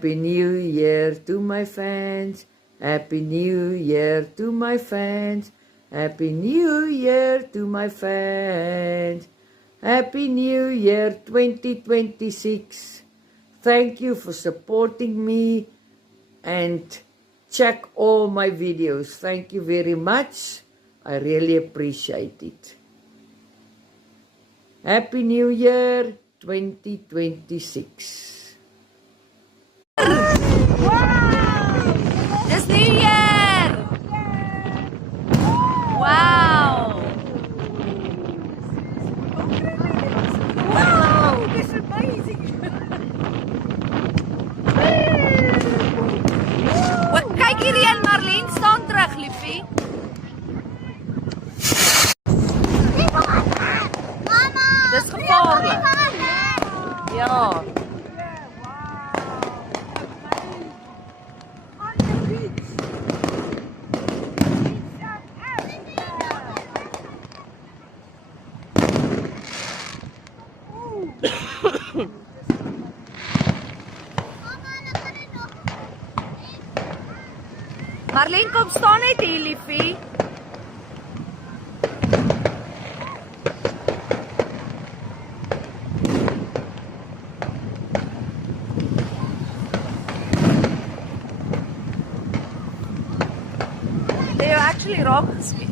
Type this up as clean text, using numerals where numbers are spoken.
Happy New Year to my fans. Happy New Year to my fans. Happy New Year to my fans. Happy New Year 2026. Thank you for supporting me and check all my videos. Thank you very much. I really appreciate it. Happy New Year 2026. Wow! Dis New Year! Wow! Wow! This is amazing! Kyk hierdie een, Marlene, staan terug, liefie. Dis gevaarlik. Ja. Marlene, kom staan net hier, liefie. Jy actually raak geskiet.